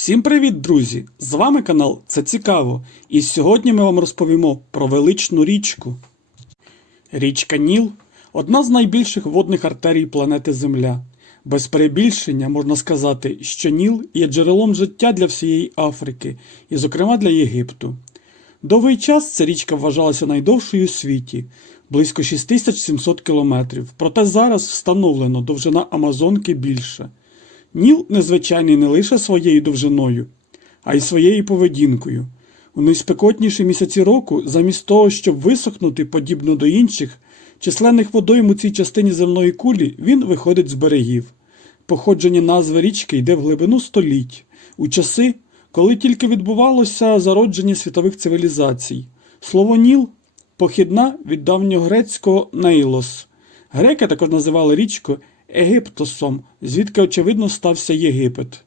Всім привіт, друзі! З вами канал Це Цікаво. І сьогодні ми вам розповімо про величну річку. Річка Ніл одна з найбільших водних артерій планети Земля. Без перебільшення можна сказати, що Ніл є джерелом життя для всієї Африки, і, зокрема, для Єгипту. Довгий час ця річка вважалася найдовшою у світі близько 6700 кілометрів. Проте зараз встановлено довжина Амазонки більше. Ніл незвичайний не лише своєю довжиною, а й своєю поведінкою. У найспекотніші місяці року, замість того, щоб висохнути подібно до інших, численних водойм у цій частині земної кулі, він виходить з берегів. Походження назви річки йде в глибину століть, у часи, коли тільки відбувалося зародження світових цивілізацій. Слово Ніл похідна від давньогрецького нейлос. Греки також називали річку Египтосом, звідки, очевидно, стався Єгипет.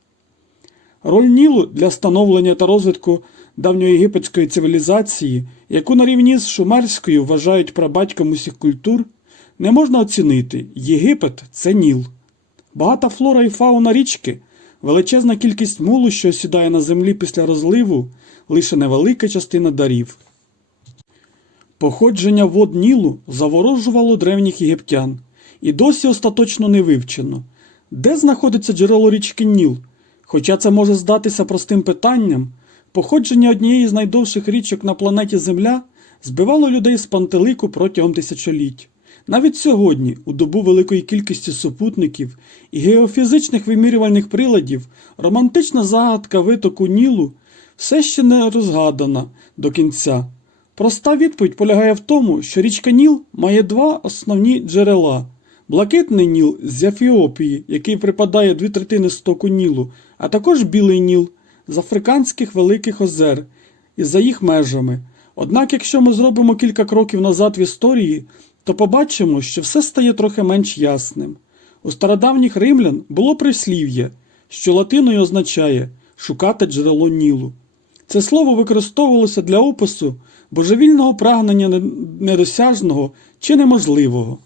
Роль Нілу для становлення та розвитку давньоєгипетської цивілізації, яку на рівні з шумерською вважають прабатьком усіх культур, не можна оцінити. Єгипет це Ніл. Багата флора і фауна річки, величезна кількість мулу, що осідає на землі після розливу, лише невелика частина дарів. Походження вод Нілу заворожувало древніх єгиптян і досі остаточно не вивчено. Де знаходиться джерело річки Ніл? Хоча це може здатися простим питанням, походження однієї з найдовших річок на планеті Земля збивало людей з пантелику протягом тисячоліть. Навіть сьогодні, у добу великої кількості супутників і геофізичних вимірювальних приладів, романтична загадка витоку Нілу все ще не розгадана до кінця. Проста відповідь полягає в тому, що річка Ніл має два основні джерела. Блакитний Ніл з Ефіопії, який припадає дві третини стоку Нілу, а також Білий Ніл з Африканських Великих Озер і за їх межами. Однак, якщо ми зробимо кілька кроків назад в історії, то побачимо, що все стає трохи менш ясним. У стародавніх римлян було прислів'я, що латиною означає шукати джерело Нілу. Це слово використовувалося для опису божевільного прагнення недосяжного чи неможливого.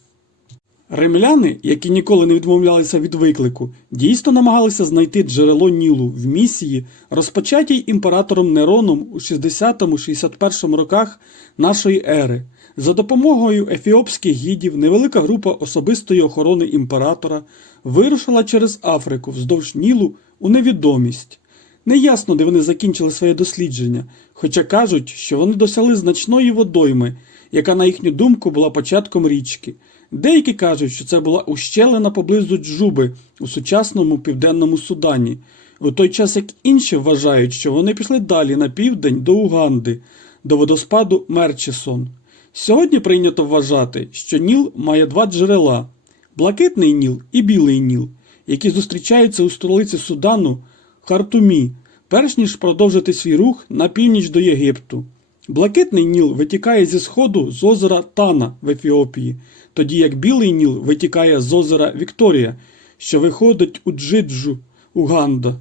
Римляни, які ніколи не відмовлялися від виклику, дійсно намагалися знайти джерело Нілу в місії, розпочатій імператором Нероном у 60-61 роках нашої ери. За допомогою ефіопських гідів невелика група особистої охорони імператора вирушила через Африку вздовж Нілу у невідомість. Неясно, де вони закінчили своє дослідження, хоча кажуть, що вони досягли значної водойми, яка, на їхню думку, була початком річки. Деякі кажуть, що це була ущелина поблизу Джуби у сучасному південному Судані, у той час як інші вважають, що вони пішли далі на південь до Уганди, до водоспаду Мерчісон. Сьогодні прийнято вважати, що Ніл має два джерела блакитний Ніл і білий Ніл, які зустрічаються у столиці Судану Хартумі, перш ніж продовжити свій рух на північ до Єгипту. Блакитний Ніл витікає зі сходу з озера Тана в Ефіопії, тоді як білий Ніл витікає з озера Вікторія, що виходить у Джиджу, Уганда.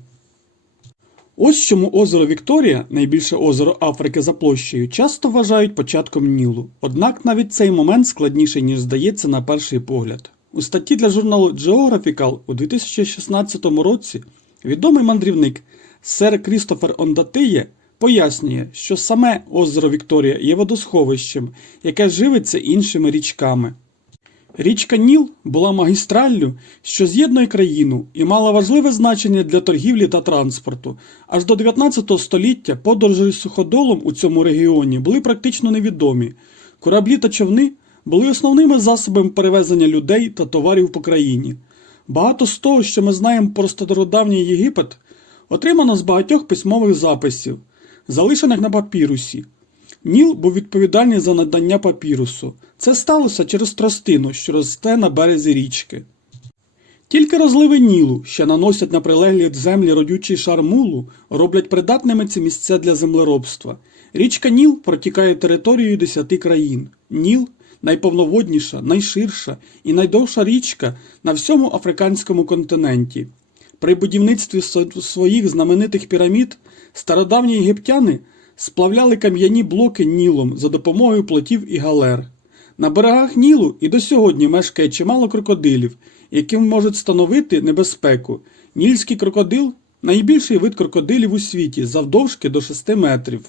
Ось чому озеро Вікторія, найбільше озеро Африки за площею, часто вважають початком Нілу. Однак навіть цей момент складніший, ніж здається на перший погляд. У статті для журналу Geographical у 2016 році відомий мандрівник сер Крістофер Ондатиє пояснює, що саме озеро Вікторія є водосховищем, яке живиться іншими річками. Річка Ніл була магістраллю, що з'єднує країну і мала важливе значення для торгівлі та транспорту. Аж до 19 століття подорожі суходолом у цьому регіоні були практично невідомі. Кораблі та човни були основними засобами перевезення людей та товарів по країні. Багато з того, що ми знаємо про стародавній Єгипет, отримано з багатьох письмових записів, залишених на папірусі. Ніл був відповідальний за надання папірусу. Це сталося через тростину, що росте на березі річки. Тільки розливи Нілу, що наносять на прилеглі землі родючий шар мулу, роблять придатними ці місця для землеробства. Річка Ніл протікає територією десяти країн. Ніл найповноводніша, найширша і найдовша річка на всьому африканському континенті. При будівництві своїх знаменитих пірамід стародавні єгиптяни сплавляли кам'яні блоки Нілом за допомогою плотів і галер. На берегах Нілу і до сьогодні мешкає чимало крокодилів, яким можуть становити небезпеку. Нільський крокодил найбільший вид крокодилів у світі, завдовжки до 6 метрів.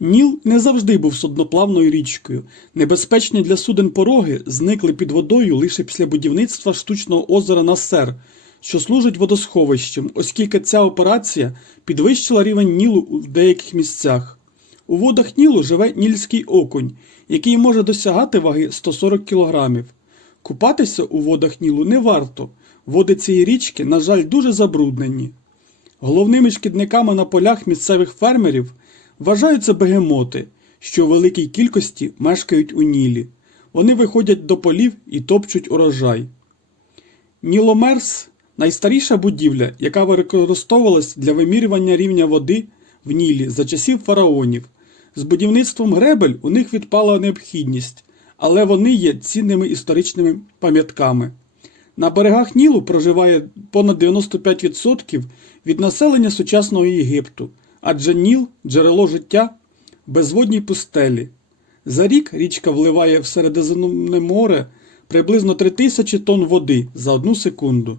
Ніл не завжди був судноплавною річкою. Небезпечні для суден пороги зникли під водою лише після будівництва штучного озера Насер, що служить водосховищем, оскільки ця операція підвищила рівень Нілу в деяких місцях. У водах Нілу живе нільський окунь, який може досягати ваги 140 кг. Купатися у водах Нілу не варто. Води цієї річки, на жаль, дуже забруднені. Головними шкідниками на полях місцевих фермерів вважаються бегемоти, що у великій кількості мешкають у Нілі. Вони виходять до полів і топчуть урожай. Ніломерс найстаріша будівля, яка використовувалась для вимірювання рівня води в Нілі за часів фараонів. З будівництвом гребель у них відпала необхідність, але вони є цінними історичними пам'ятками. На берегах Нілу проживає понад 95% від населення сучасного Єгипту, адже Ніл джерело життя в безводній пустелі. За рік річка вливає в Середземне море приблизно 3000 тонн води за одну секунду.